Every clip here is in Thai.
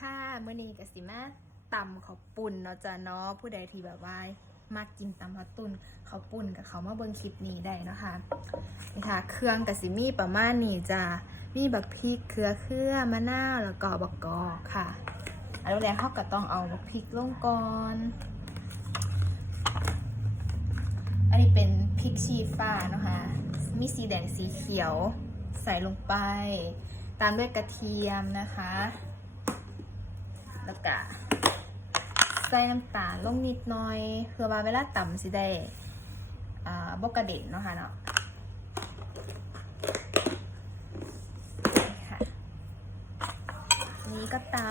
ค่ะมื้อนี้ก็สิมาตำข้าวปุ่นเนาะจ้ะเนาะผู้ใดที่แบบว่ามากินตำข้าวตุนข้าวปุ่นกับเขามาเบิ่งคลิปนี้ได้นะคะนี่ค่ะ เครื่องก็สิมีประมาณนี้จ้ะมีบักพริกเขือเครือมะนาวแล้วก็บักกอกค่ะอันแรกเขาก็ต้องเอาบักพริกลงก่อนอันนี้เป็นพริกชี้ฟ้าเนาะคะมีสีแดงสีเขียวใส่ลงไป ตามด้วยกระเทียมนะคะ แล้วก็ใส่น้ำตาลลงนิดหน่อย เพื่อว่าเวลาต่ำสิได้บกกระเด็นเนาะค่ะเนาะนี่ค่ะนี่ก็ตำ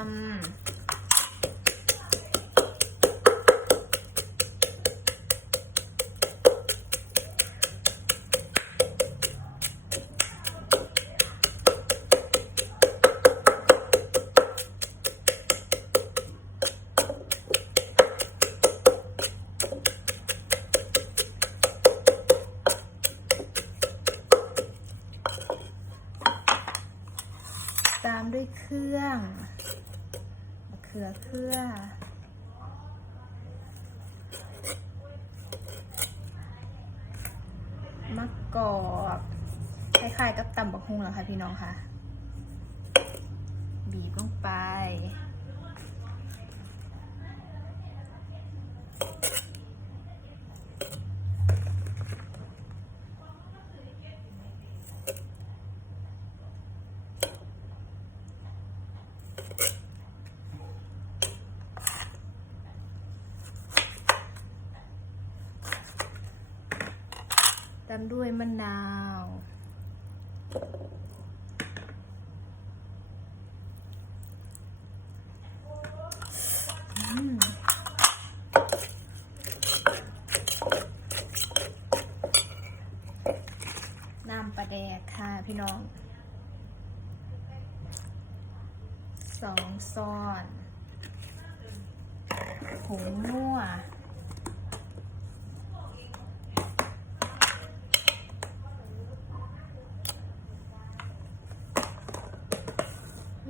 ด้วยเครื่องมะเขือเครือมะกอกคล้ายๆกับตำบักฮุงเหรอคะพี่น้องคะบีบลงไป ตามด้วยมะนาว น้ำปลาแดกค่ะพี่น้อง สองซ้อนผงนัว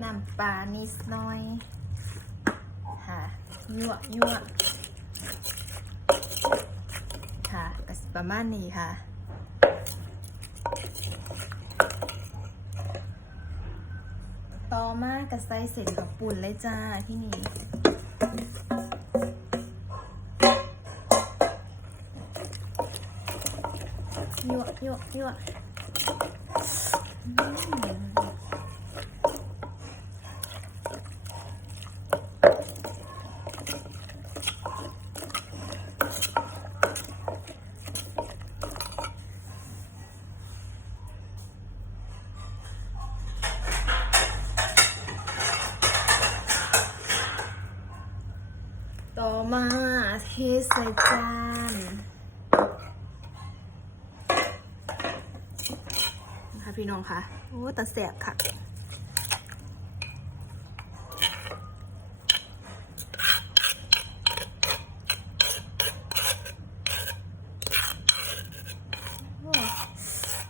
น้ำปลานิดหน่อย ค่ะยั่วยั่วค่ะประมาณนี้ค่ะ ต่อมากระใส่เสร็จกับปุ่นเลยจ้าที่นี่ยั่วยั่วยั่วอื มาเทใส่จานนะคะพี่น้องคะโอ้แต่แสบค่ะ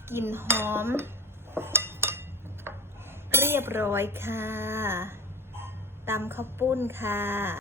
กลิ่นหอม เรียบร้อยค่ะตำข้าวปุ้นค่ะ